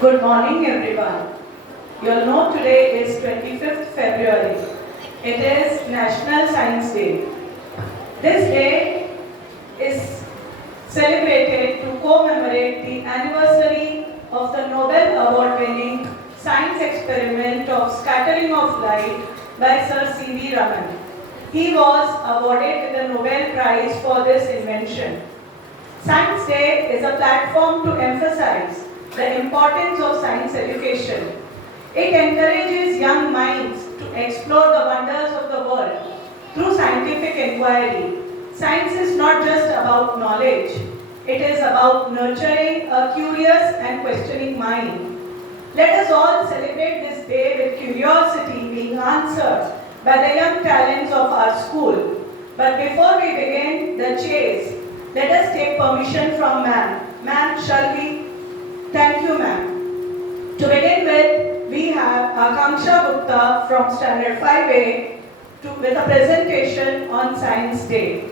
Good morning, everyone. You'll know today is 25th February. It is National Science Day. This day is celebrated to commemorate the anniversary of the Nobel Award-winning science experiment of scattering of light by Sir C.V. Raman. He was awarded with the Nobel Prize for this invention. Science Day is a platform to emphasize the importance of science education. It encourages young minds to explore the wonders of the world through scientific inquiry. Science is not just about knowledge, it is about nurturing a curious and questioning mind. Let us all celebrate this day with curiosity being answered by the young talents of our school. But before we begin the chase, let us take permission from ma'am. Ma'am, shall we? Thank you, ma'am. To begin with, we have Akanksha Gupta from Standard 5A with a presentation on Science Day.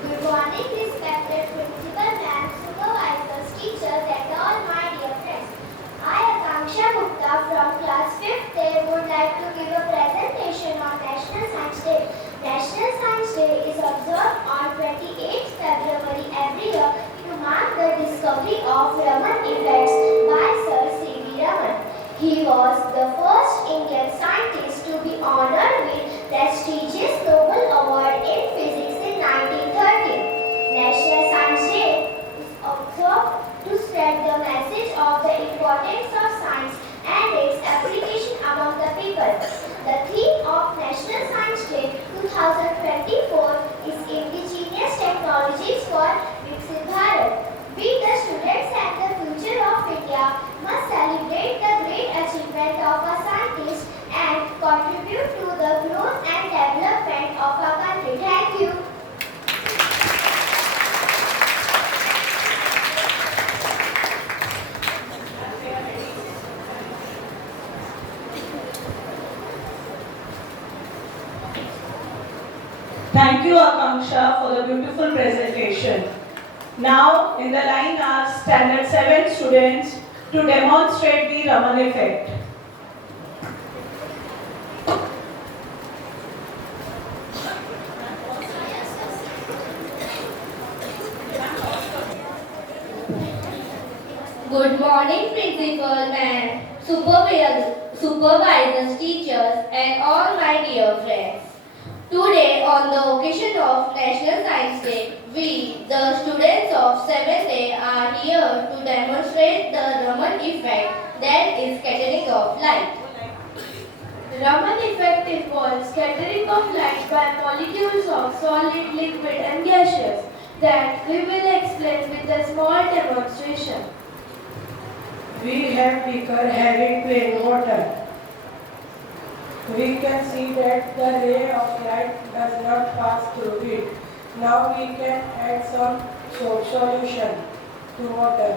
Good morning, respected principal, ma'am, supervisors, teachers, and all my dear friends. I, Akanksha Gupta from class 5th A, would like to give a presentation on National Science Day. National Science Day is observed on 28th February every year to mark the discovery of Raman Effects by Sir C.V. Raman. He was the first Indian scientist to be honored with prestigious Nobel Award in Physics in 1930. National Science Day is observed to spread the message of the importance of science and its application among the people. The theme of National Science Day 2024 is Indigenous Technologies for Viksit Bharat. We, the students and the future of India, must celebrate the great achievement of a scientist and contribute to the growth and development of our country. Thank you. Thank you, Akanksha, for the beautiful presentation. Now, in the line are Standard 7 students to demonstrate the Raman Effect. Good morning, principal, ma'am, supervisors, teachers, and all my dear friends. Today, on the occasion of National Science Day, we, the students of 7th A, are here to demonstrate the Raman effect, that is scattering of light. Raman effect involves scattering of light by molecules of solid, liquid, and gaseous that we will explain with a small demonstration. We have beaker having plain water. We can see that the ray of light does not pass through it. Now we can add some solution to water.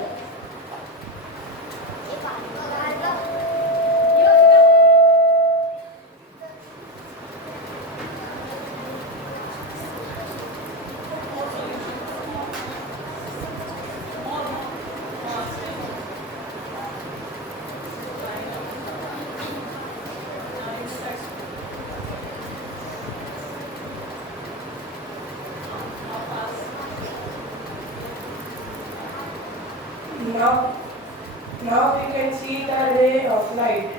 Now we can see the ray of light.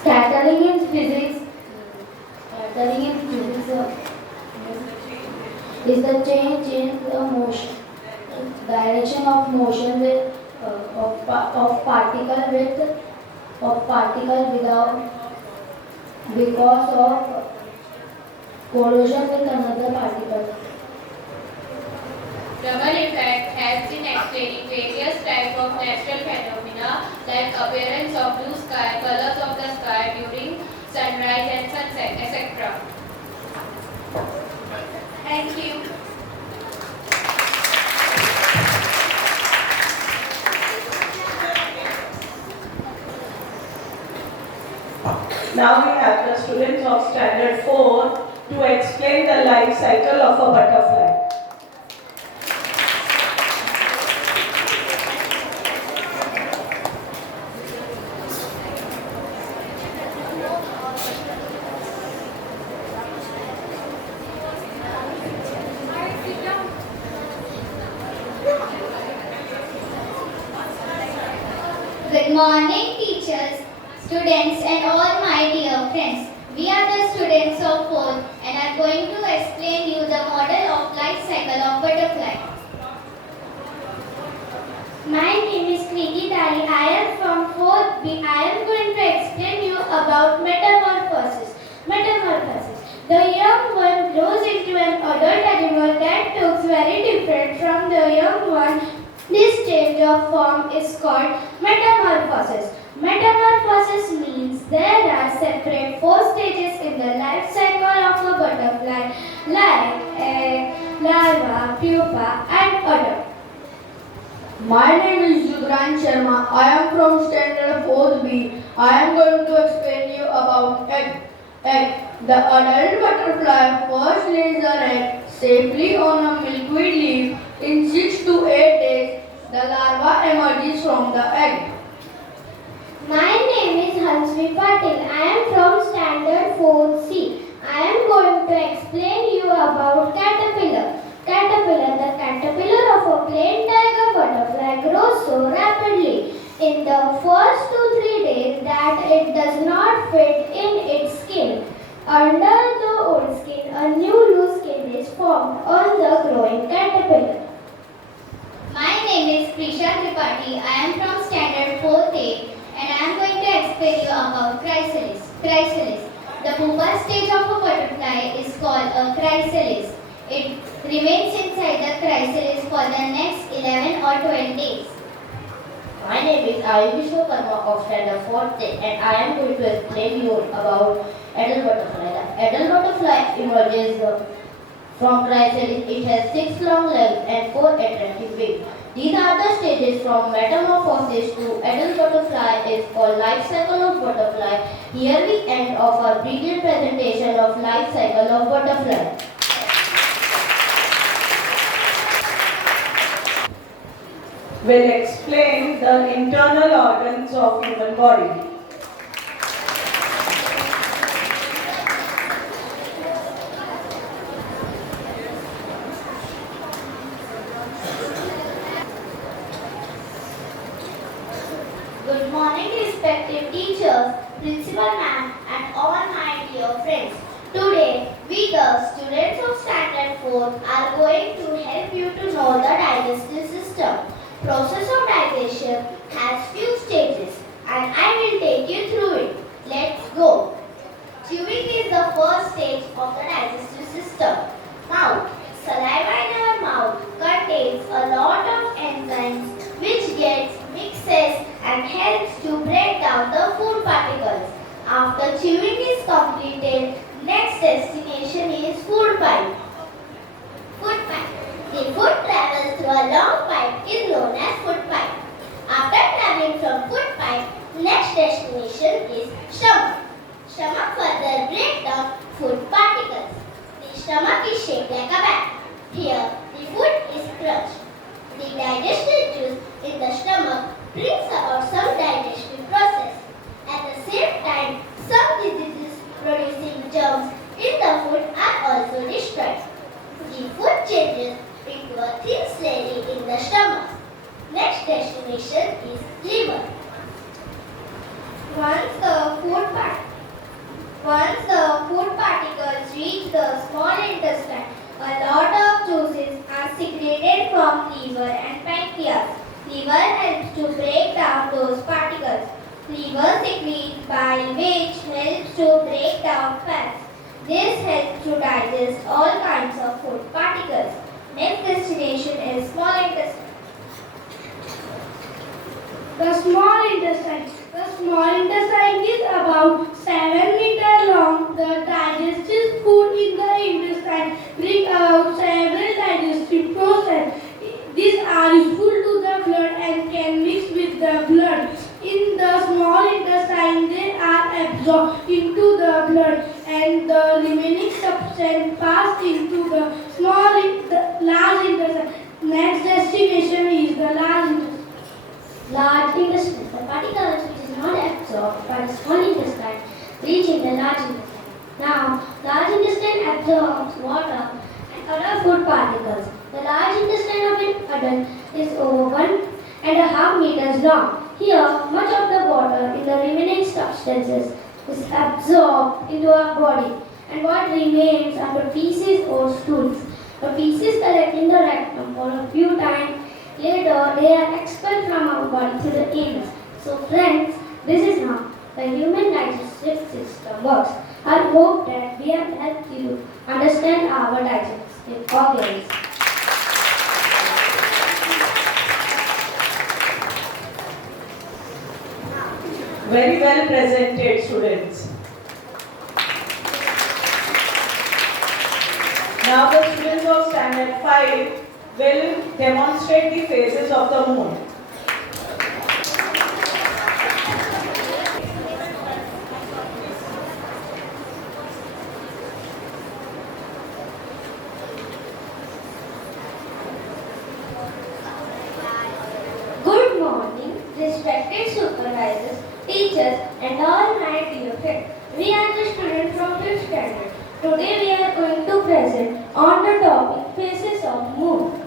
Scattering in physics is the change in the motion, direction of motion with of particle without because of collision with another particle. Raman effect helps in explaining various types of natural phenomena like appearance of blue sky, colors of the sky during sunrise and sunset, etc. Thank you. Now we have the students of Standard 4 to explain the life cycle of a butterfly. Good morning, teachers, students, and all my dear friends. We are the students of 4th and are going to explain you the model of life cycle of butterfly. My name is Kriti Dari. I am from 4th B. I am going to explain you about metamorphosis. Metamorphosis. The young one grows into an adult animal that looks very different from the young one. This change of form is called metamorphosis. Metamorphosis means there are separate 4 stages in the life cycle of a butterfly like egg, larva, pupa and adult. My name is Judran Sharma. I am from Standard 4th B. I am going to explain you about egg. The adult butterfly first lays her egg safely on a milkweed leaf. In 6 to 8 days, the larva emerges from the egg. My name is Hansvi Patil. I am from Standard 4C. I am going to explain you about caterpillar. The caterpillar of a plain tiger butterfly grows so rapidly in the first 2-3 days that it does not fit in its skin. Under the old skin, a new loose skin is formed on the growing caterpillar. My name is Prisha Tripathi. I am from Standard 4A and I am going to explain you about chrysalis. The pupa stage of a butterfly is called a chrysalis. It remains inside the chrysalis for the next 11 or 12 days. My name is Ayush Karma of Standard 4th and I am going to explain you about adult butterfly. The adult butterfly emerges from chrysalis. It has 6 long legs and 4 attractive wings. These are the stages from metamorphosis to adult butterfly is called life cycle of butterfly. Here we end of our brilliant presentation of life cycle of butterfly. Will explain the internal organs of human body. Good morning, respected teachers, principal ma'am, and all my dear friends. Today, we the students of Standard 4 are going to help you to know the digestive system. Process of digestion has few stages and I will take you through it. Let's go. Chewing is the first stage of the digestive system. Mouth. Saliva in our mouth contains a lot of enzymes which gets mixes and helps to break down the food particles. After chewing is completed, next destination is food pipe. Food pipe. The food travels through a long pipe is known as food pipe. After traveling from food pipe, next destination is stomach. Stomach further breaks down food particles. The stomach is shaped like a bag. Here, the food is crushed. The digestive juice in the stomach brings about some digestive process. At the same time, some diseases producing germs in the food are also destroyed. The food changes into a thin slurry in the stomach. Next destination is liver. Once the food particles reach the small intestine, a lot of juices are secreted from liver and pancreas. Liver helps to break down those particles. Liver secretes bile which helps to break down fats. This helps to digest all kinds of food particles. Next destination is small intestine. The small intestine is about 7 meters long. The digested food in the intestine bring about several digestive processes. These are useful to the blood and can mix with the blood. In the small intestine, they are absorbed into intestine pass into the large intestine. Next destination is the large intestine. Large intestine. The particles which is not absorbed by the small intestine reach in the large intestine. Now, large intestine absorbs water and other food particles. The large intestine of an adult is over 1.5 meters long. Here, much of the water in the remaining substances is absorbed into our body, and what remains are the feces or stools. The feces collect in the rectum for a few times. Later, they are expelled from our body through the anus. So, friends, this is how the human digestive system works. I hope that we have helped you understand our digestive organs. Very well presented, students. Now the students of standard 5 will demonstrate the phases of the moon. Good morning, respected supervisors, teachers, and all my dear friends. We are the students from 5th standard. Today we are going to present on the topic phases of moon.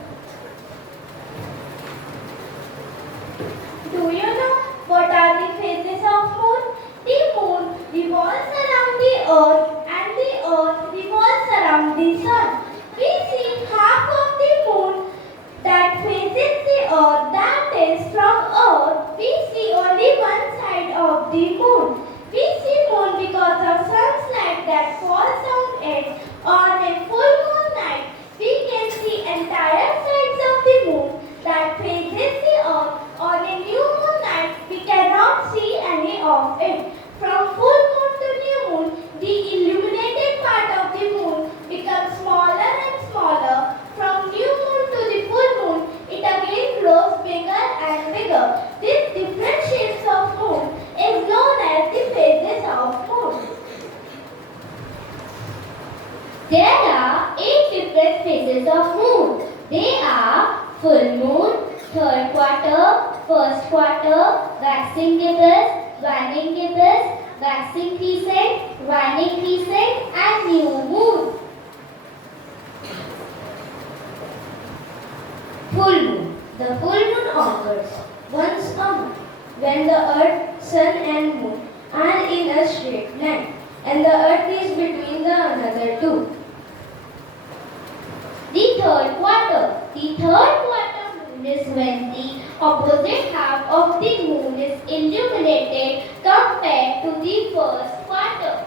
Do you know what are the phases of moon? The moon revolves around the earth and the earth revolves around the sun. We see half of the moon that faces the earth, that is from earth. We see only one side of the moon. We see moon because of sunlight that falls on it. On a full moon night, we can see entire sides of the moon that faces the earth. On a new moon night, we cannot see any of it. From full moon to new moon, the illuminated part of the moon becomes smaller and smaller. From new moon to the full moon, it again grows bigger and bigger. These different shapes of moon is known as the phases of moon. There are 8 different phases of moon. They are full moon, third quarter, first quarter, waxing gibbous, waning gibbous, waxing crescent, waning crescent, and new moon. Full moon. The full moon occurs once a month when the earth, sun and moon are in a straight line and the earth is between the another two. The third quarter. The third quarter moon is when the opposite half of the moon is illuminated compared to the first quarter.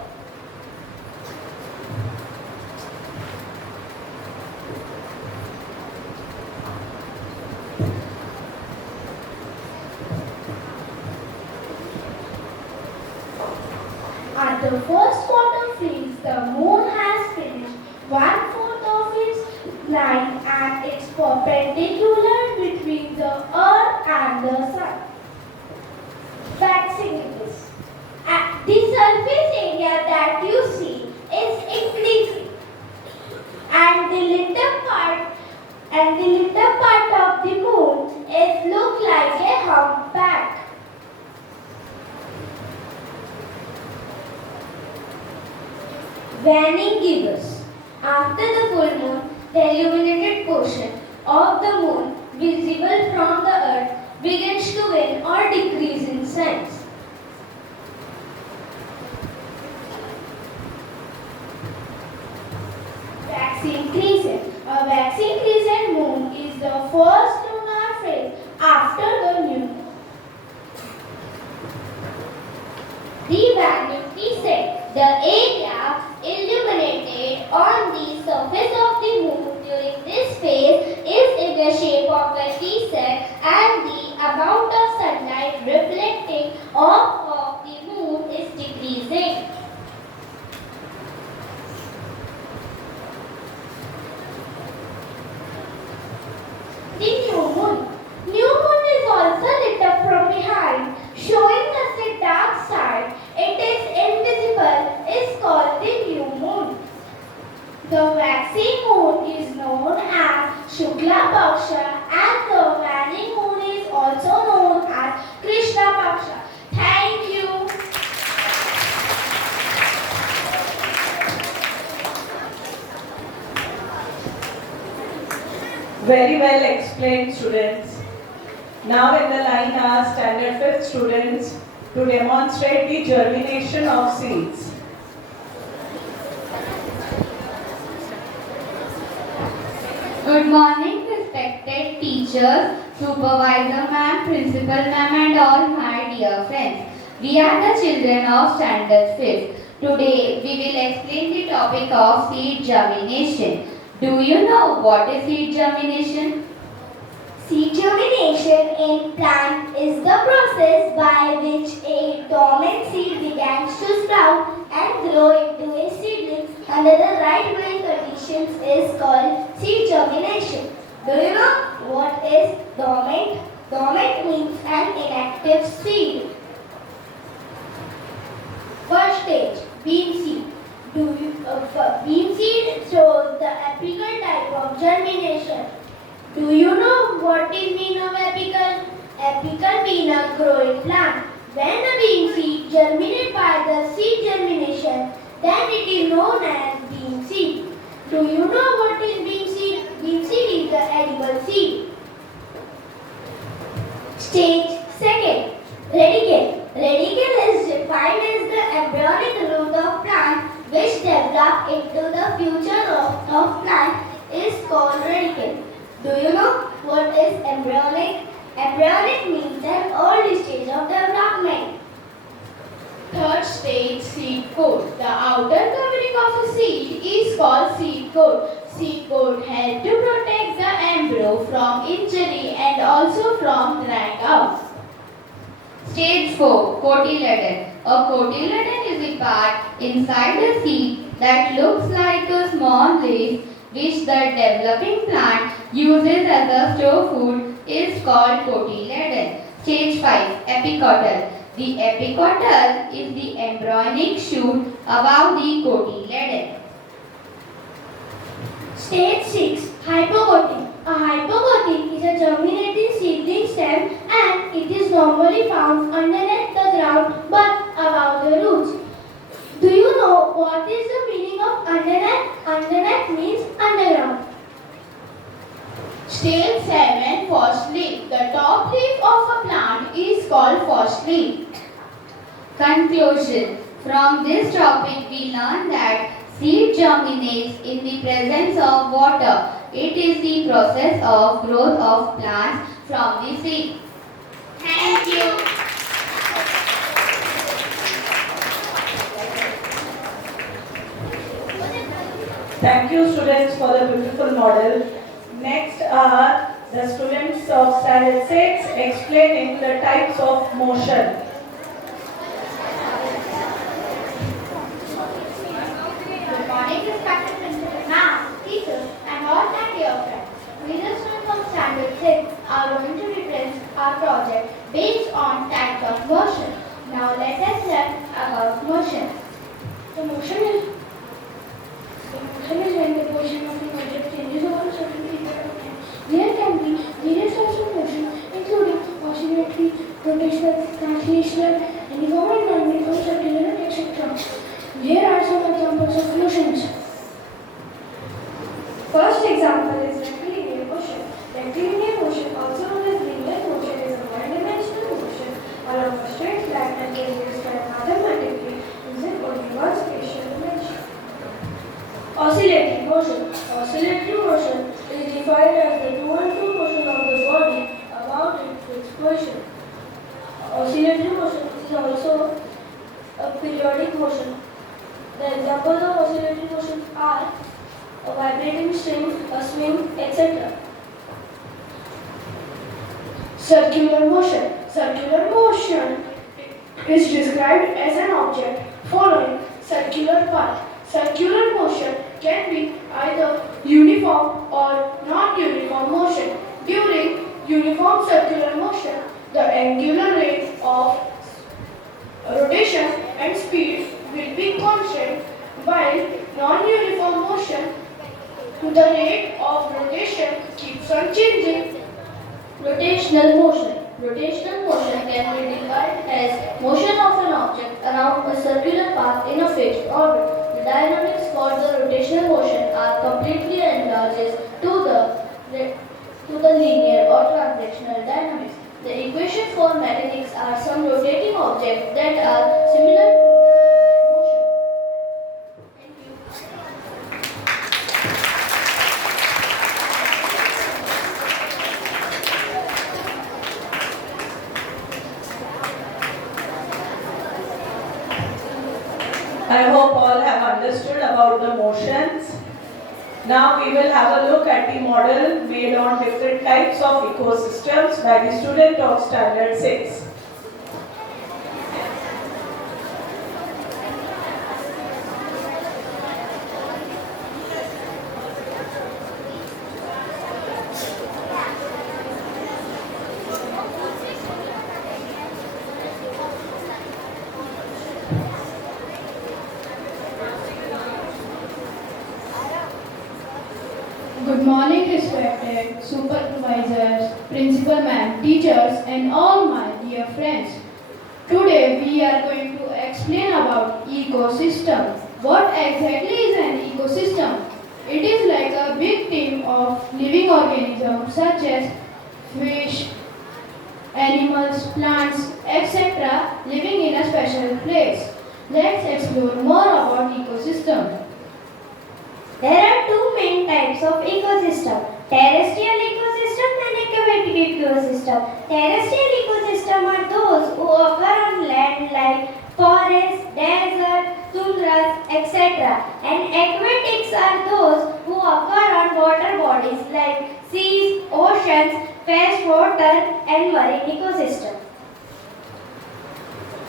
At the first quarter phase, the moon has finished 1/4 of its line and it's perpendicular between the earth and the sun. Waxing gibbous. The surface area that you see is increasing, and the little part of the moon is look like a humpback. Waning gibbous. After the full moon, the illuminated portion of the moon visible from the earth begins to wane or decrease in size. Waxing crescent. A waxing crescent moon is the first lunar phase after the new moon. The waning crescent. The area illuminated on the surface of the moon during this phase is in the shape of a crescent Very well explained, students. Now in the line are standard 5th students to demonstrate the germination of seeds. Good morning, respected teachers, supervisor ma'am, principal ma'am and all my dear friends. We are the children of standard 5th. Today we will explain the topic of seed germination. Do you know what is seed germination? Seed germination in plant is the process by which a dormant seed begins to sprout and grow into a seedling under the right growing conditions is called seed germination. Do you know what is dormant? Dormant means an inactive seed. First stage, bean seed. Bean seed shows the apical type of germination. Do you know what is mean of apical? Apical mean a growing plant. When the bean seed germinate by the seed germination, then it is known as bean seed. Do you know what is bean seed? Bean seed is the edible seed. Stage second, radicle. Radicle is defined as the embryonic root of plant which develop into the future of plant is called radicle. Do you know what is embryonic? Embryonic means an early stage of development. Third stage, seed coat. The outer covering of a seed is called seed coat. Seed coat helps to protect the embryo from injury and also from drying out. Stage 4, cotyledon. A cotyledon is the part inside the seed that looks like a small leaf which the developing plant uses as a store food is called cotyledon. Stage 5, epicotyl. The epicotyl is the embryonic shoot above the cotyledon. Stage 6, hypocoty. A hypocoty is a germinating seedling stem and it is normally found underneath the ground but above the roots. Do you know what is the meaning of underneath? Underneath means underground. Stage 7, first leaf. The top leaf of a plant is called first leaf. Conclusion. From this topic we learn that seed germinates in the presence of water. It is the process of growth of plants from the seed. Thank you. Thank you, students, for the beautiful model. Next are the students of standard 6 explaining the types of motion. Good morning, respected principal, ma'am, teachers, and all my dear friends. We the students of standard 6 are going to represent our project based on types of motion. Now let us learn about motion. The motion is when the position of an object changes over a certain period of time. There can be various types of motion, including oscillatory, rotational, translational, uniform and non-uniform, circular, etc. Here are some examples of motions. First example is rectilinear motion. Rectilinear motion, also known as linear motion, is a one-dimensional motion along a straight line and can be described mathematically using only one spatial dimension. Oscillatory motion. Oscillatory motion is defined as the to and fro motion of the body about its fixed position. Oscillatory motion is also a periodic motion. The examples of oscillatory motion are a vibrating string, a swing, etc. Circular motion. Circular motion is described as an object following circular path. Circular motion can be either uniform or non-uniform motion. During uniform circular motion, the angular rate of rotation and speed will be constant, while non-uniform motion, the rate of rotation keeps on changing. Rotational motion. Rotational motion can be defined as motion of an object around a circular path in a fixed orbit. The dynamics for the rotational motion are completely analogous to the to the linear or transactional dynamics. The equations for mechanics are some rotating objects that are similar to the motion. Thank you. I hope all have understood about the motions. Now we will have a look at the model made on different types of ecosystems by the student of Standard 6. Good morning, respected supervisors, principal ma'am, teachers, and all my dear friends. Today we are going to explain about ecosystem. What exactly is an ecosystem? It is like a big team of living organisms such as fish, animals, plants, etc. living in a special place. Let's explore more about ecosystem. There are two main types of ecosystem: terrestrial ecosystem and aquatic ecosystem. Terrestrial ecosystem are those who occur on land like forests, deserts, tundras, etc. And aquatics are those who occur on water bodies like seas, oceans, freshwater and marine ecosystem.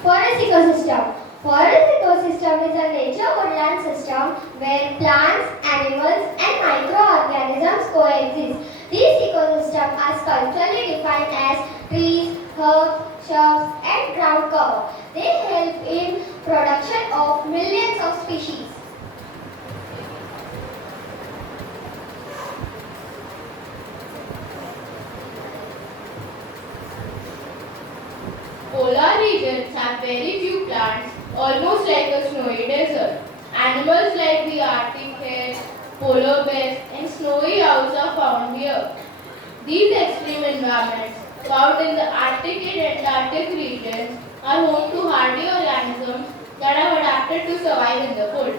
Forest ecosystem. Forest ecosystem is a nature woodland system where plants, animals and microorganisms coexist. These ecosystems are culturally defined as trees, herbs, shrubs and ground cover. They help in production of millions of species. Polar regions have very few plants, almost like a snowy desert. Animals like the Arctic hare, polar bears, and snowy owls are found here. These extreme environments, found in the Arctic and Antarctic regions, are home to hardy organisms that have adapted to survive in the cold.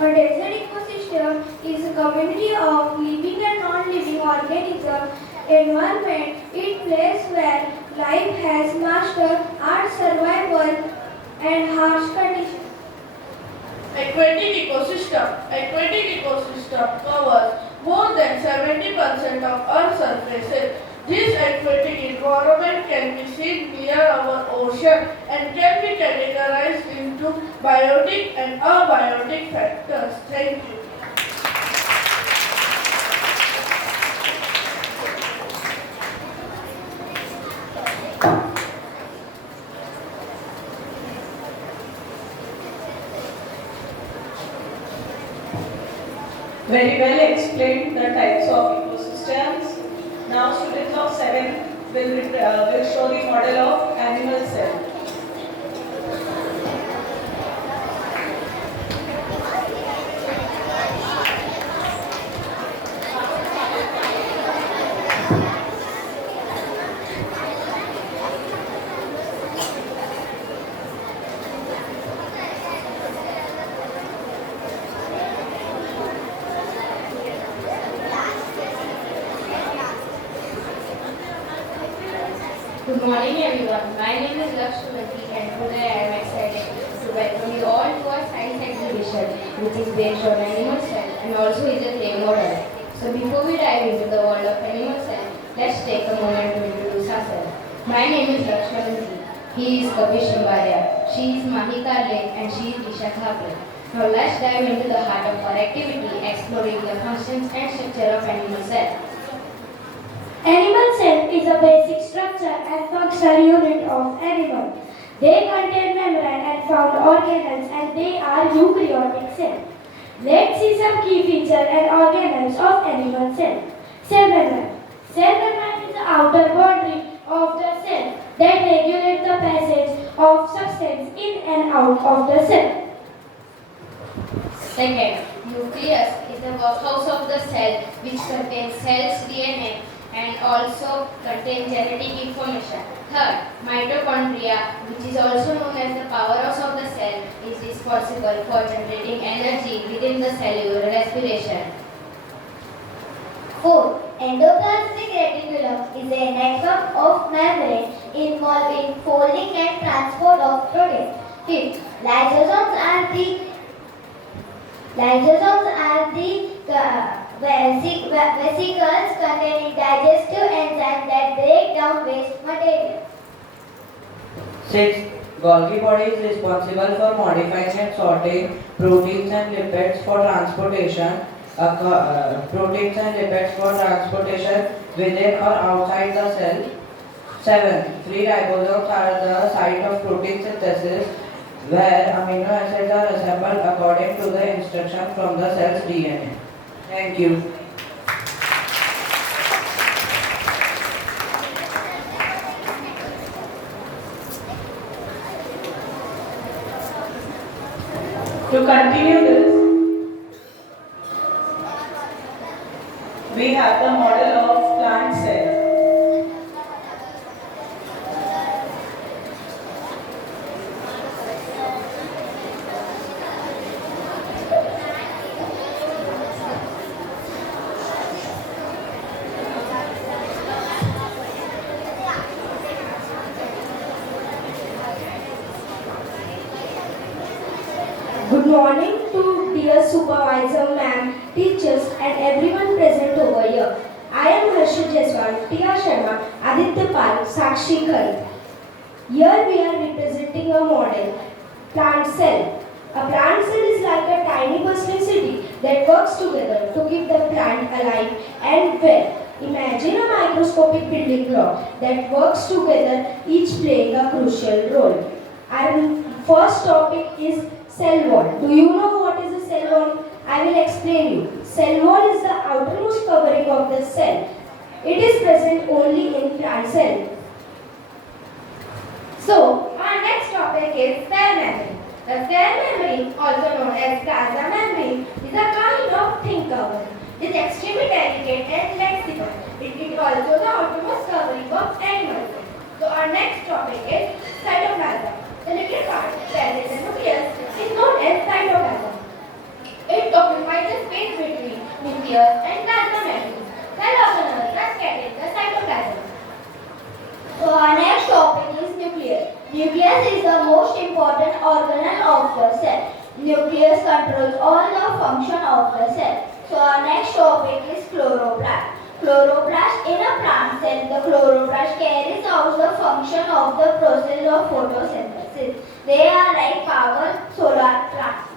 A desert ecosystem is a community of living and non-living organisms environment. It place where life has mastered art survival and harsh conditions. Aquatic ecosystem. Aquatic ecosystem covers more than 70% of Earth's surface. This aquatic environment can be seen near our ocean and can be categorized into biotic and abiotic factors. Thank you. Very well explained the types of ecosystems. Now students of 7 will show the model of animal cell. Good morning everyone. My name is Lakshmi and today I am excited to welcome you all to our science exhibition which is based on animal cell and also is a clay model. So before we dive into the world of animal cell, let's take a moment to introduce ourselves. My name is Lakshmi. He is Kapish Shumbaria. She is Mahika Lake and she is Disha Thapre. Now let's dive into the heart of our activity, exploring the functions and structure of animal cell. Animal cell is a basic structure and functional unit of animal. They contain membrane and found organelles and they are eukaryotic cells. Let's see some key features and organelles of animal cell. Cell membrane. Cell membrane is the outer boundary of the cell that regulates the passage of substance in and out of the cell. Second, nucleus is the workhouse of the cell which contains cell's DNA and also contains genetic information. Third, mitochondria, which is also known as the powerhouse of the cell, is responsible for generating energy within the cellular respiration. Fourth, endoplasmic reticulum is a network of membrane involved in folding and transport of proteins. Fifth, lysosomes are the vesicles containing digestive enzymes that break down waste material. 6. Golgi body is responsible for modifying and sorting proteins and lipids for transportation. Within or outside the cell. 7. Free ribosomes are the site of protein synthesis where amino acids are assembled according to the instruction from the cell's DNA. Thank you. To continue this, we have the model of plant cell. Good morning to dear supervisor, ma'am, teachers and everyone present over here. I am Harshit Jaiswal, Tia Sharma, Aditya Pal, Sakshi Khari. Here we are representing a model, plant cell. A plant cell is like a tiny bustling city that works together to keep the plant alive and well. Imagine a microscopic building block that works together, each playing a crucial role. Our first topic is cell wall. Do you know what is a cell wall? I will explain you. Cell wall is the outermost covering of the cell. It is present only in plant cell. So, our next topic is cell membrane. The cell membrane, also known as plasma membrane, is a kind of thin covering. It is extremely delicate and flexible. It is also the outermost covering of animal cells. So, our next topic is cytoplasm. The little part that is the nucleus is known as cytoplasm. It occupies the space between nucleus and plasma membrane. Cell organelles are scattered in the cytoplasm. So our next topic is nucleus. Nucleus is the most important organelle of the cell. Nucleus controls all the function of the cell. So our next topic is chloroplast. Chloroplast in a plant cell, the chloroplast carries out the function of the process of photosynthesis. They are like power solar plants.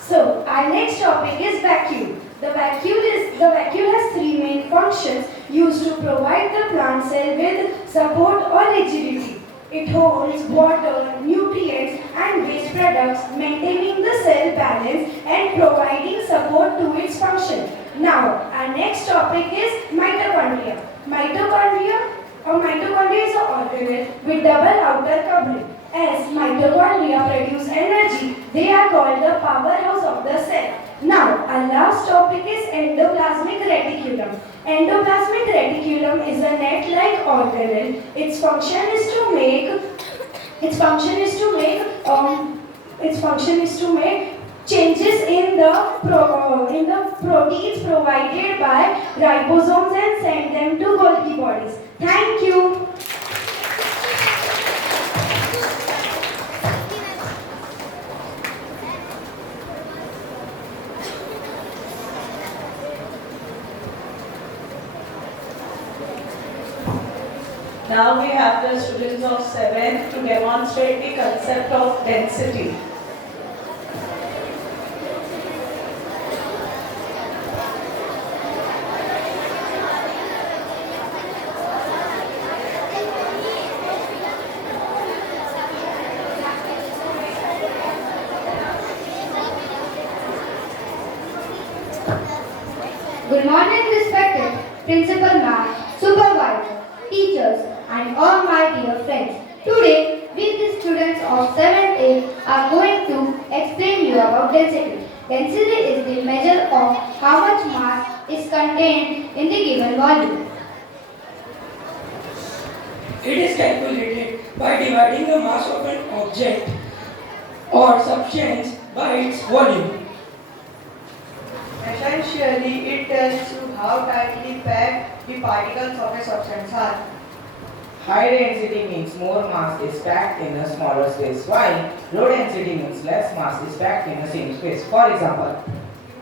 So, our next topic is vacuole. The vacuole has three main functions used to provide the plant cell with support or rigidity. It holds water, nutrients and waste products, maintaining the cell balance and providing support to its function. Now, our next topic is mitochondria. Mitochondria is an organelle with double outer covering. As mitochondria produce energy, they are called the powerhouse of the cell. Now, our last topic is endoplasmic reticulum. Endoplasmic reticulum is a net-like organelle. Its function is to make changes in the proteins provided by ribosomes and send them to Golgi bodies. Thank you. Now we have the students of 7th to demonstrate the concept of density. Good morning, respected Principal Ma'am, Supervisor, teachers, and all my dear friends. Today, we the students of 7th A are going to explain you about density. Density is the measure of how much mass is contained in the given volume. It is calculated by dividing the mass of an object or substance by its volume. Essentially, it tells you how tightly packed the particles of a substance are. High density means more mass is packed in a smaller space, while low density means less mass is packed in the same space. For example,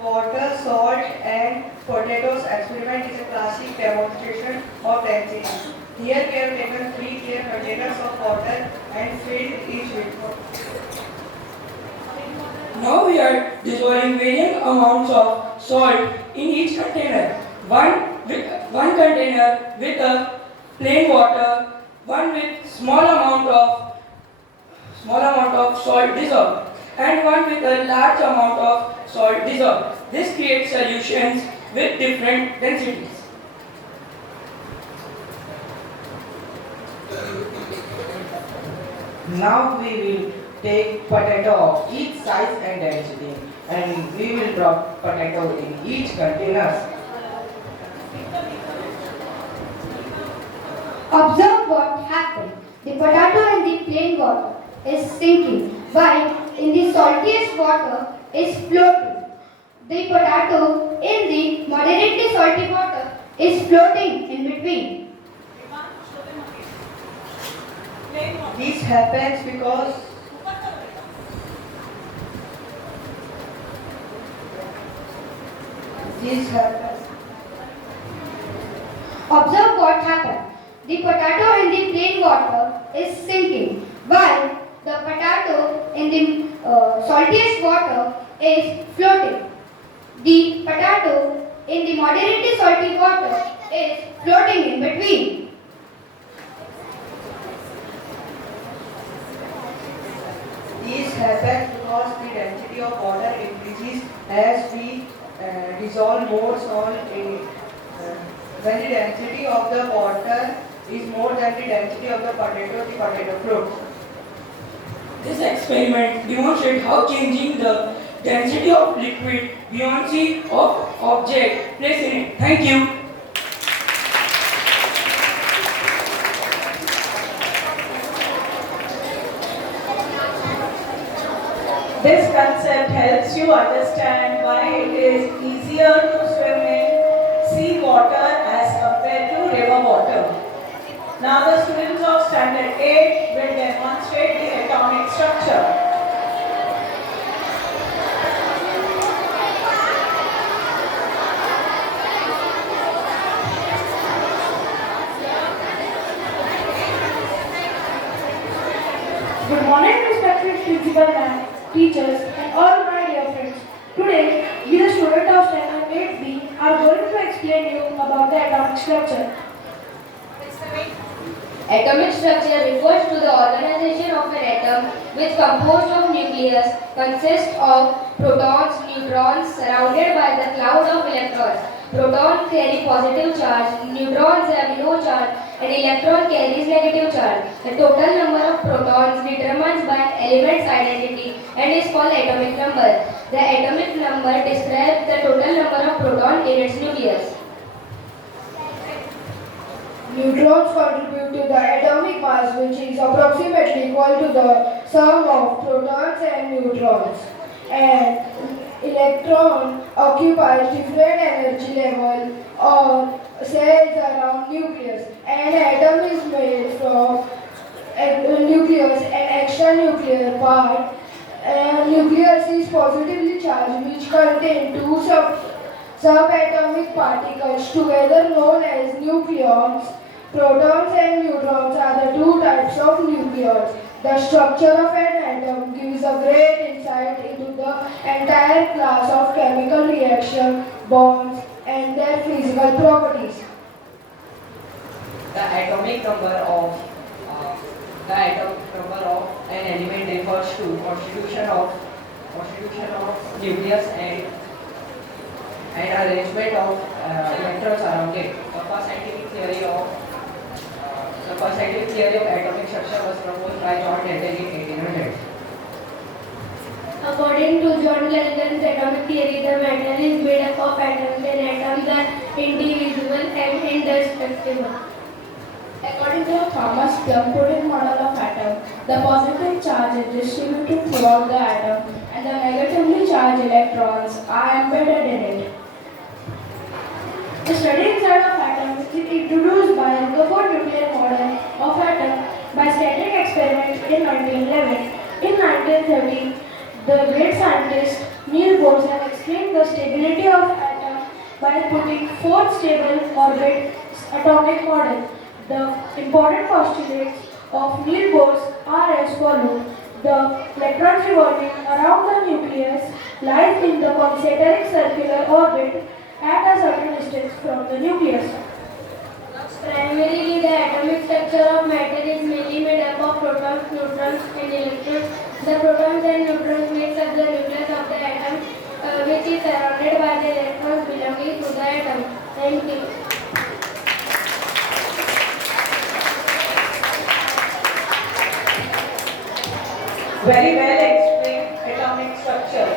water, salt, and potatoes experiment is a classic demonstration of density. Here we have taken 3 clear containers of water and filled each with water. Now we are dissolving varying amounts of salt in each container. One container with a plain water, one with small amount of salt dissolved, and one with a large amount of salt dissolved. This creates solutions with different densities. Now we will take potato of each size and density, and we will drop potato in each container. Observe what happened. The potato in the plain water is sinking, while in the saltiest water is floating. The potato in the moderately salty water is floating in between. This happens because Observe what happened. The potato in the plain water is sinking, while the potato in the saltiest water is floating. The potato in the moderately salty water is floating in between. this happens because the density of water increases as we dissolve more salt in. When the density of the water is more than the density of the potato floats. This experiment demonstrates how changing the density of liquid buoyancy of object plays in it. Thank you. This concept helps you understand why it is easier to swim in sea water as compared to river water. Now the students of Standard 8 will demonstrate the atomic structure. Good morning, respected principal ma'am, teachers, and all my dear friends. Today, we, the student of Standard 8B, are going to explain you about the atomic structure. Atomic structure refers to the organization of an atom which composed of nucleus, consists of protons, neutrons surrounded by the cloud of electrons. Protons carry positive charge, neutrons have no charge, and electron carries negative charge. The total number of protons determined by an element's identity and is called atomic number. The atomic number describes the total number of protons in its nucleus. Neutrons contribute to the atomic mass, which is approximately equal to the sum of protons and neutrons. And electron occupies different energy level or cells around nucleus. An atom is made from a nucleus and extranuclear part. A nucleus is positively charged, which contain two subatomic particles together known as nucleons. Protons and neutrons are the two types of nucleons. The structure of an atom gives a great insight into the entire class of chemical reaction, bonds, and their physical properties. The atomic number of an element refers to constitution of nucleus and arrangement of electrons around it. The first scientific theory of atomic structure was proposed by John Dalton in 1800. According to John Dalton's atomic theory, the matter is made up of atoms and atoms are indivisible and indestructible. According to Thomas Plum-Pudding model of atom, the positive charge is distributed throughout the atom and the negatively charged electrons are embedded in it. The study inside of atom is introduced by Rover nuclear model of atom by static experiment in 1911. In 1930, the great scientist Niels Bohr has explained the stability of atom by putting four stable orbit atomic model. The important postulates of Niels Bohr are as follows. The electrons revolving around the nucleus lies in the concentric circular orbit at a certain distance from the nucleus. Primarily, the atomic structure of matter is mainly made up of protons, neutrons, and electrons. The protons and neutrons makes up the nucleus of the atom, which is surrounded by the electrons belonging to the atom. Thank you. Very well explained atomic structure.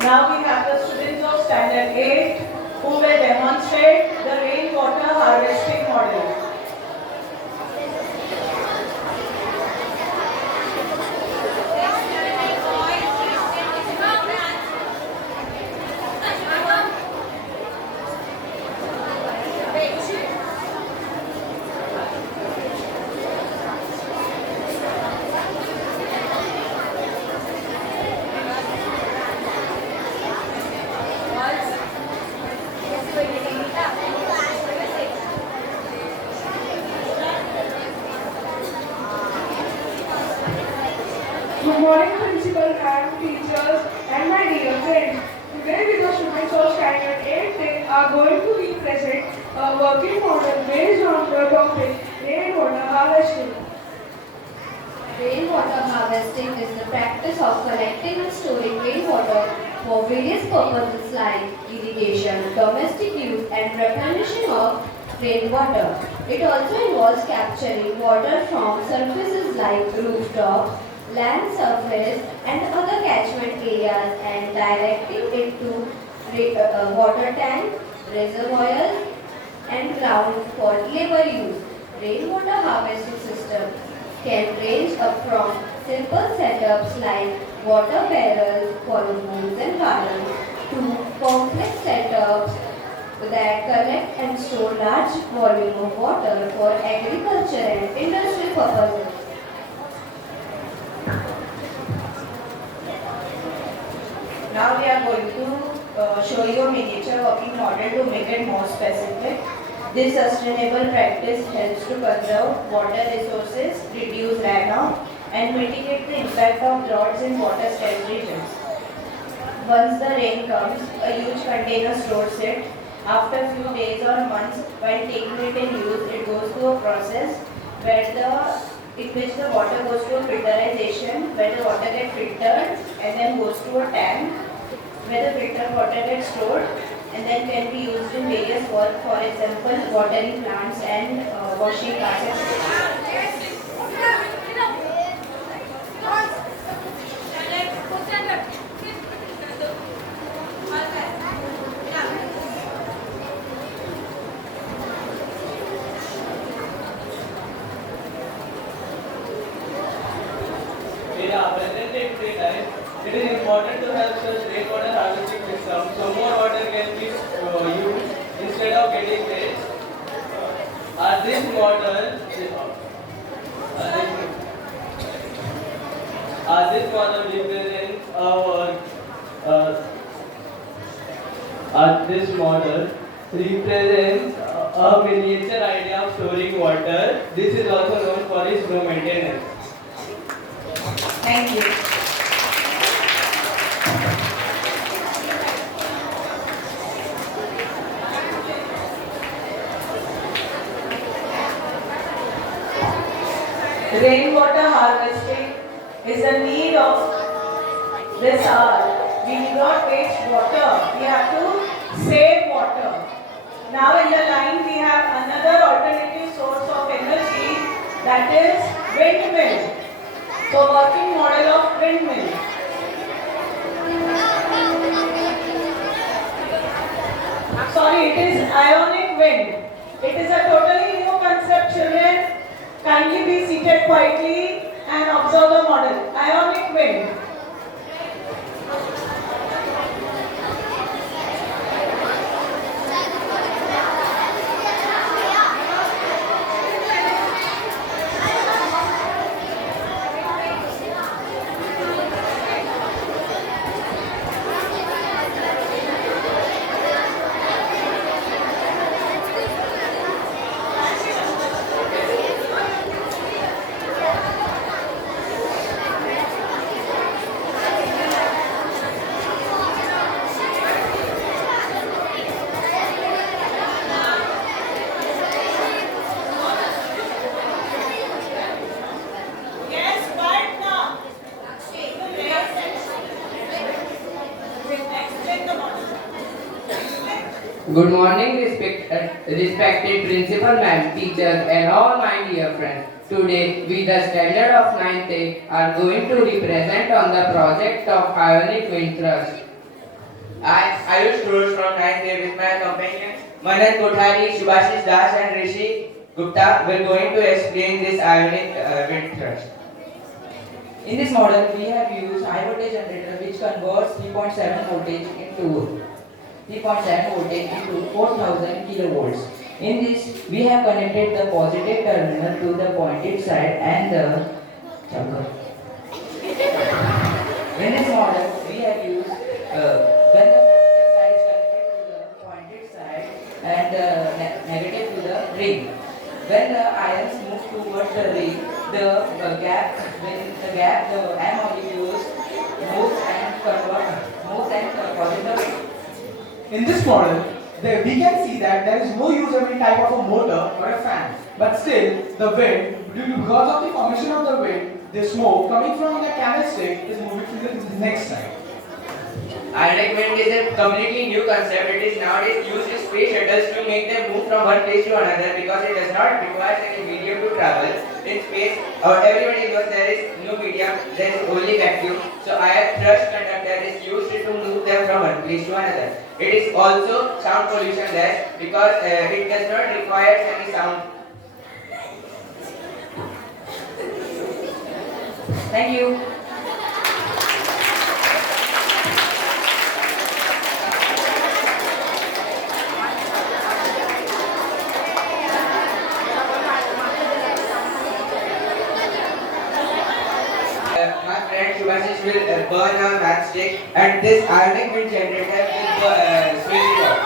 Now we have the students of Standard 8 who will demonstrate the rainwater harvesting model. Good morning, principal and teachers and my dear friends. Today we the students of Standard 8 they are going to represent a working model based on the topic rainwater harvesting. Rainwater harvesting is the practice of collecting and storing rainwater for various purposes like irrigation, domestic use, and replenishing of rainwater. It also involves capturing water from surfaces like rooftops, land surface, and other catchment areas and directing it to water tank, reservoirs, and ground for labor use. Rainwater harvesting system can range up from simple setups like water barrels for homes and gardens to complex setups that collect and store large volume of water for agriculture and industrial purposes. Now we are going to show you a miniature working model to make it more specific. This sustainable practice helps to conserve water resources, reduce runoff, and mitigate the impact of droughts in water-stressed regions. Once the rain comes, a huge container stores it. After a few days or months, while taking it in use, it goes through a process in which the water goes to a filterization, where the water gets filtered and then goes to a tank, where the filtered water gets stored and then can be used in various work, for example, watering plants and washing cars, etc. In our present day time, it is important to have such rainwater harvesting system so more water can be used instead of getting waste. This model represents a miniature idea of storing water. This is also known for its low maintenance. Thank you. Rainwater harvesting is a need of this hour. We do not waste water. We have to save water. Now in the line we have another alternative source of energy, that is windmill. So working model of windmill. Sorry, it is ionic wind. It is a totally new concept, children. Kindly be seated quietly and observe the model. Ionic wind. Good morning, respected principal ma'am, teachers, and all my dear friends. Today, we, the standard of 9th A, are going to represent on the project of Ionic Wind Thrust. I will students from 9th grade with my companions Manan Kothari, Subhashish Das and Rishi Gupta will going to explain this ionic wind thrust. In this model, we have used high voltage generator which converts 3.7 voltage into 4000 kilovolts. In this, we have connected the positive terminal to the pointed side and the in this model, we have used when the positive side is connected to the pointed side and negative to the ring. When the ions move towards the ring, the gap the M molecules moves and causes the ring. In this model, we can see that there is no use of any type of a motor or a fan, but still the wind, because of the formation of the wind, the smoke coming from the candlestick is moving to the next side. Ionic wind is a completely new concept. It is nowadays used in space shuttles to make them move from one place to another because it does not require any medium to travel. In space, everybody knows there is no medium, there is only vacuum. So ion thrust conductor is used to move them from one place to another. It is also sound pollution less because it does not require any sound. Thank you. My friend Subhashish will burn a matchstick and this ionic wind generator will switch it off.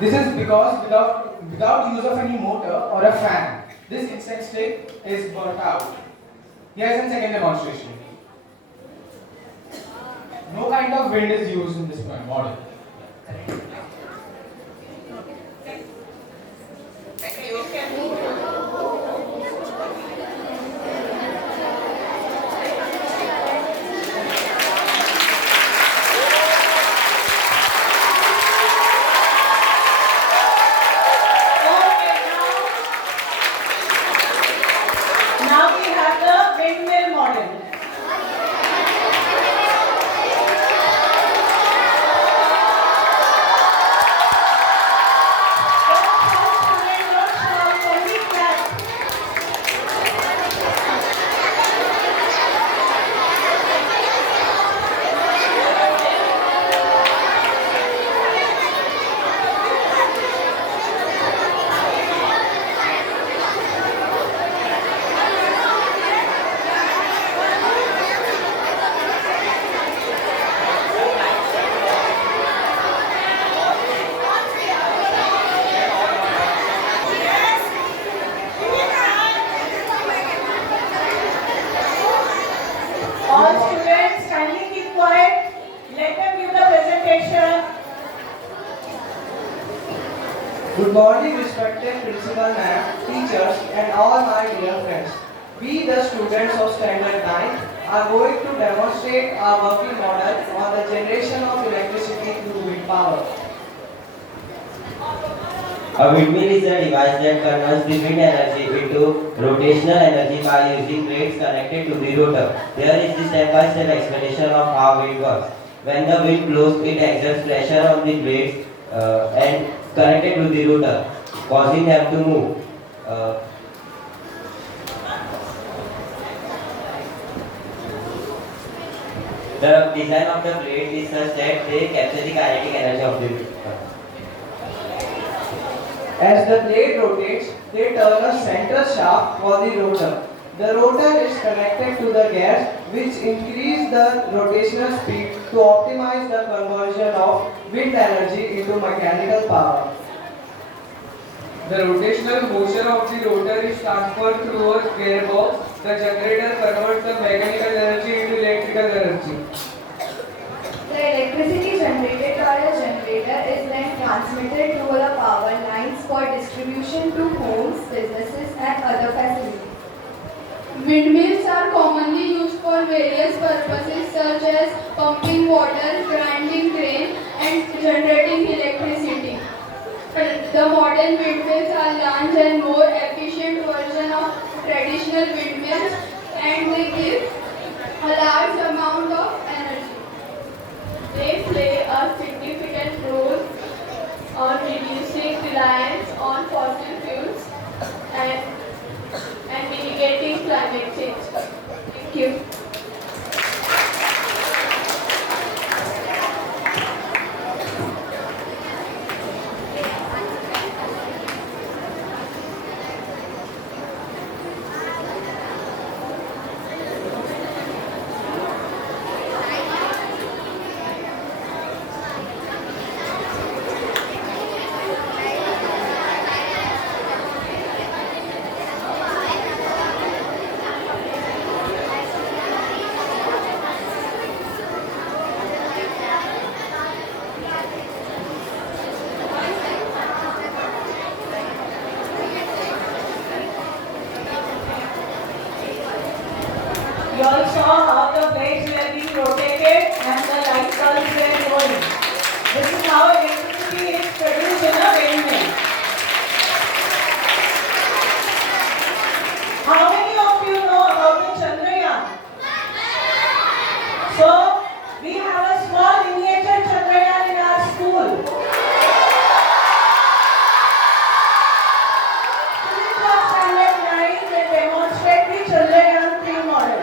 This is because without use of any motor or a fan, this insect stick is burnt out. Here is a second demonstration. No kind of wind is used in this model. Now we have the windmill model. principal ma'am, teachers and all my dear friends. We the students of Standard 9 are going to demonstrate our working model on the generation of electricity through wind power. A windmill is a device that converts the wind energy into rotational energy by using blades connected to the rotor. Here is the step-by-step explanation of how wind works. When the wind blows, it exerts pressure on the blades and connected to the rotor, causing them to move. The design of the blade is such that they capture the kinetic energy of the wind. As the blade rotates, they turn a central shaft for the rotor. The rotor is connected to the gas, which increase the rotational speed to optimize the conversion of wind energy into mechanical power. The rotational motion of the rotor is transferred through a gearbox. The generator converts the mechanical energy into electrical energy. The electricity generated by a generator is then transmitted through the power lines for distribution to homes, businesses and other facilities. Windmills are commonly used for various purposes such as pumping water, grinding grain and generating electricity. The modern windmills are large and more efficient version of traditional windmills and they give a large amount of energy. They play a significant role on reducing reliance on fossil fuels and mitigating climate change. Thank you. You all saw how the blades were being rotated and the light bulbs were glowing. This is how electricity is produced in a windmill. How many of you know about the Chandrayaan? So, we have a small miniature Chandrayaan in our school. Students of Standard 9 will demonstrate the Chandrayaan 3 model.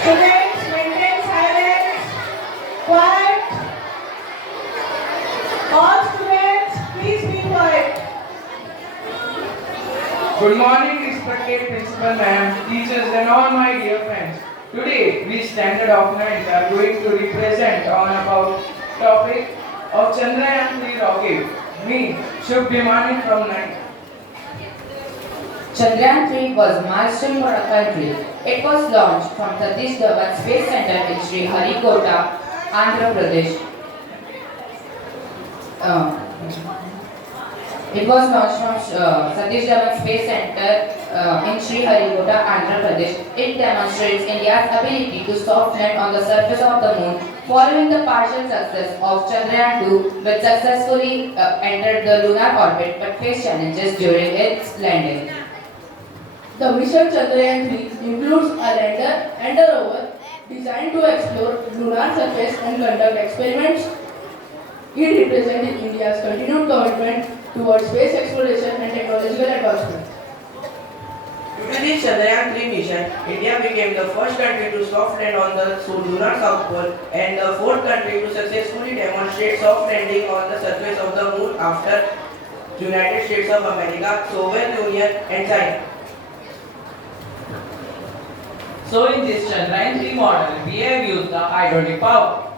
Students, maintain silence, quiet. All students, please be quiet. Good morning, respected principal ma'am, teachers and all my dear friends. Today, we Standard of 9 are going to represent on about topic of Chandrayaan 3 rocket. Me, Shubh Bhimani from 9. Chandrayaan 3 was a milestone for our country. It was launched from Satish Dhawan Space Center in Sriharikota, Andhra Pradesh. It was launched from Satish Dhawan Space Center in Sriharikota, Andhra Pradesh. It demonstrates India's ability to soft land on the surface of the moon following the partial success of Chandrayaan 2, which successfully entered the lunar orbit but faced challenges during its landing. The mission Chandrayaan 3 includes a lander and a rover designed to explore lunar surface and conduct experiments. It represented India's continued commitment towards space exploration and technological advancement. Due to this Chandrayaan 3 mission, India became the first country to soft land on the lunar South Pole and the fourth country to successfully demonstrate soft landing on the surface of the moon after United States of America, Soviet Union and China. So in this Chandrayaan 3 model, we have used the hydraulic power.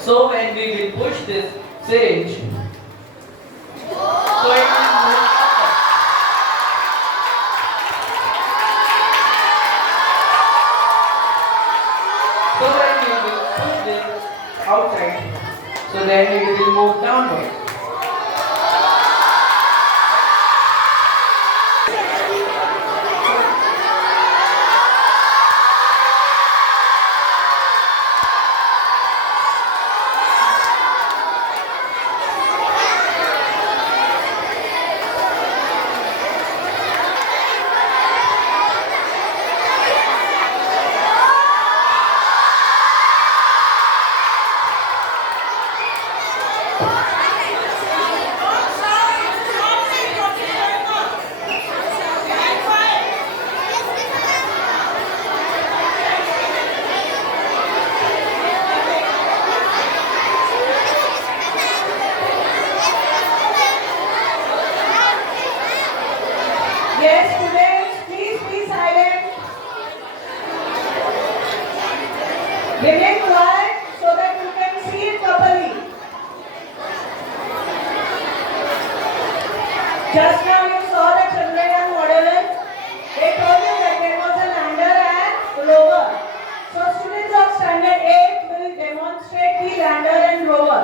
So when we will push this switch, Just now you saw the Chandrayaan model. They told you that there was a lander and rover. So students of standard 8 will demonstrate the lander and rover.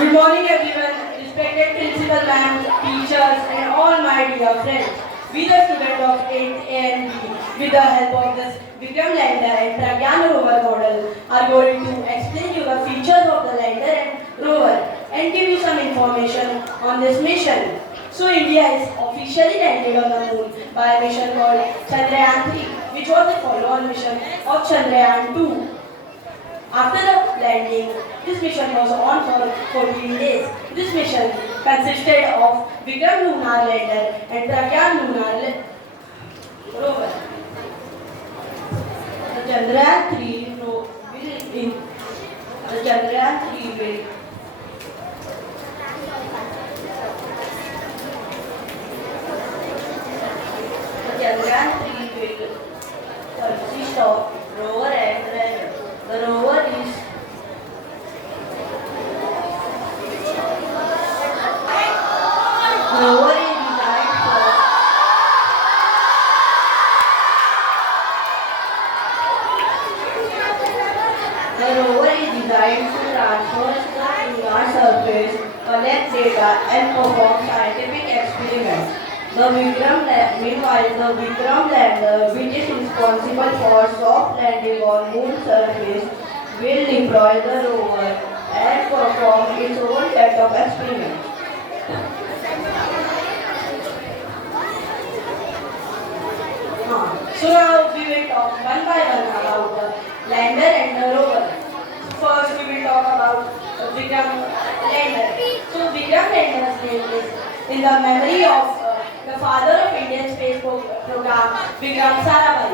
Good morning everyone, respected principal ma'am, teachers and all my dear friends. We the students of 8th and with the help of this Vikram lander and Pragyan rover model are going to explain you the features of the lander and rover and give you some information on this mission. So India is officially landed on the moon by a mission called Chandrayaan 3, which was the follow-on mission of Chandrayaan 2. After the landing, this mission was on for 14 days. This mission consisted of Vikram lunar lander and Pragyan lunar rover. The Chandrayaan 3 will the Chandrayaan 3 will consist of rover and lander. The rover is designed to transfer the lunar surface, collect data and perform scientific experiments. Meanwhile, the Vikram lander, which is responsible for soft landing on moon surface, will deploy the rover and perform its own set of experiments. So now we will talk one by one about the lander and the rover. First, we will talk about Vikram lander. So Vikram lander's name is in the memory of the father of Indian space program, Vikram Sarabhai.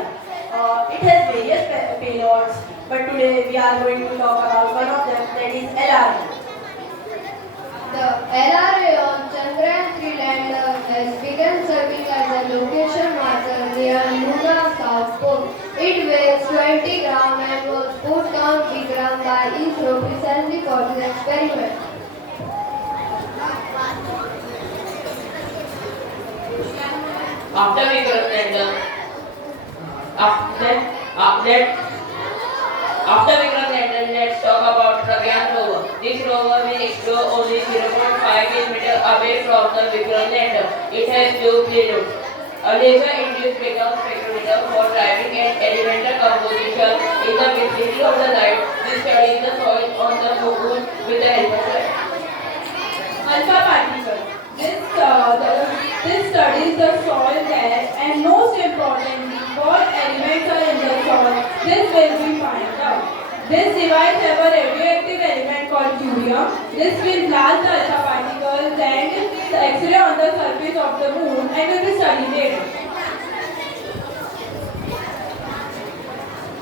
It has various payloads, but today we are going to talk about one of them, that is LRA. The LRA on Chandrayaan 3 lander has begun serving as a location marker near Lunar South Pole. It weighs 20 grams and was put on Vikram by ISRO precisely for this experiment. After Vikram lander, let's talk about Pragyan rover. This rover will explore only 0.5 km away from the Vikram lander. It has two payloads: a laser-induced beta spectrometer for driving and elemental composition in the vicinity of the light. This studies the soil on the moon with the help of light. Alpha particle. This studies the soil there, and most importantly, what elements are in the soil. This will be found out. This device has a radioactive element called curium. This will blast the alpha particles and the X-ray on the surface of the moon and will be studied later.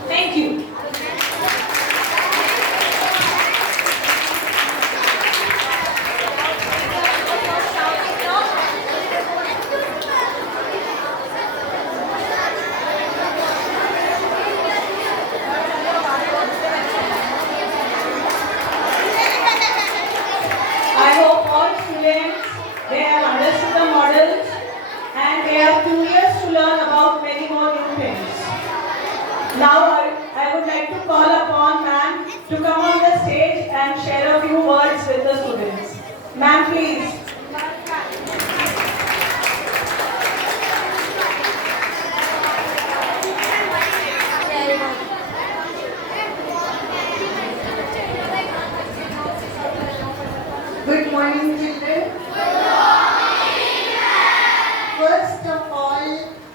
Thank you. I hope all students, they have understood the models and they are curious to learn about many more new things. Now I would like to call upon ma'am to come on the stage and share a few words with the students. Ma'am, please. Good morning, children. First of all,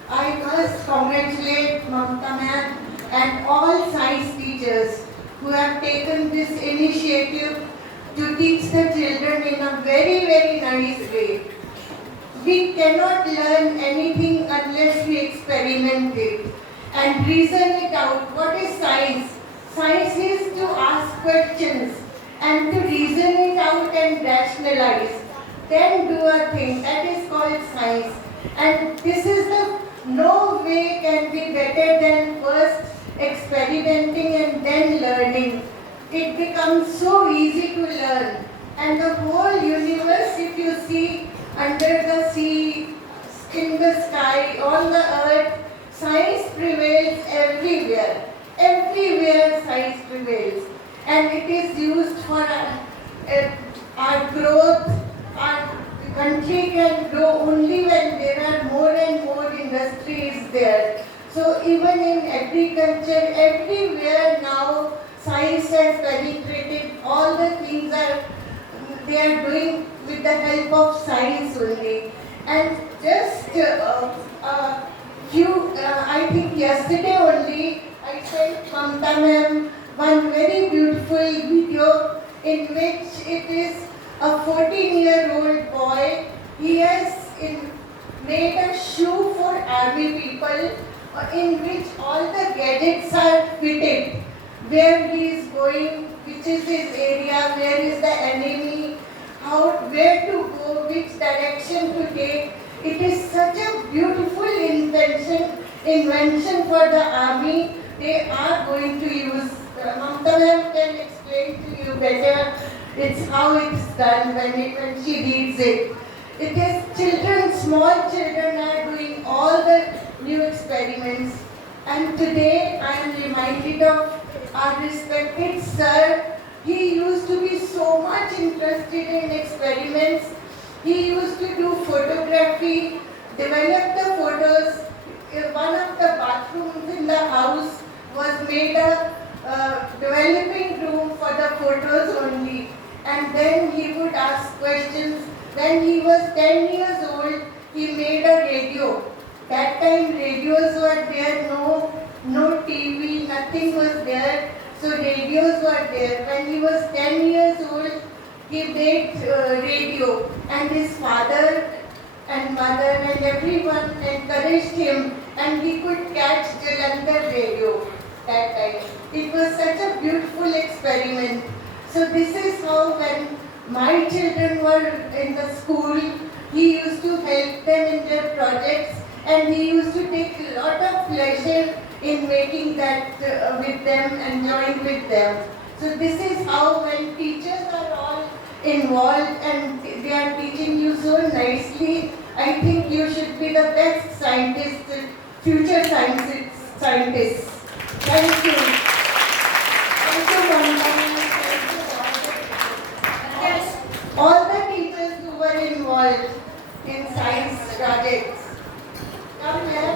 I must congratulate Mamta ma'am and all science teachers who have taken this initiative to teach the children in a very, very nice way. We cannot learn anything unless we experiment it and reason it out. What is science? Science is to ask questions and to reason it out and rationalize. Then do a thing. That is called science. And this is the no way can be better than first experimenting and then learning, it becomes so easy to learn. And the whole universe, if you see under the sea, in the sky, on the earth, science prevails everywhere. Everywhere science prevails. And it is used for our growth. Our country can grow only when there are more and more industries there. So even in agriculture, everywhere now science has penetrated. All the things they are doing with the help of science only. And just I think yesterday only, I sent Mamta ma'am one very beautiful video in which it is a 14-year-old boy. He has made a shoe for army people in which all the gadgets are fitted. Where he is going, which is his area, where is the enemy, where to go, which direction to take. It is such a beautiful invention for the army. They are going to use. Mamta ma'am can explain to you better. It's how it's done when she reads it. It is children, small children are doing all the new experiments. And today I am reminded of our respected sir. He used to be so much interested in experiments. He used to do photography, develop the photos. One of the bathrooms in the house was made a developing room for the photos only. And then he would ask questions. When he was 10 years old, he made a radio. That time radios were there, no TV, nothing was there. So radios were there. When he was 10 years old, he made radio, and his father and mother and everyone encouraged him, and he could catch Jalandhar radio that time. It was such a beautiful experiment. So this is how when my children were in the school, he used to help them in their projects, and he used to take a lot of pleasure in making that with them, enjoying with them. So this is how when teachers are all involved and they are teaching you so nicely, I think you should be the best scientists, future scientists. Thank you. Thank you, Mamta. Yes, all the teachers who were involved in science projects. Come here.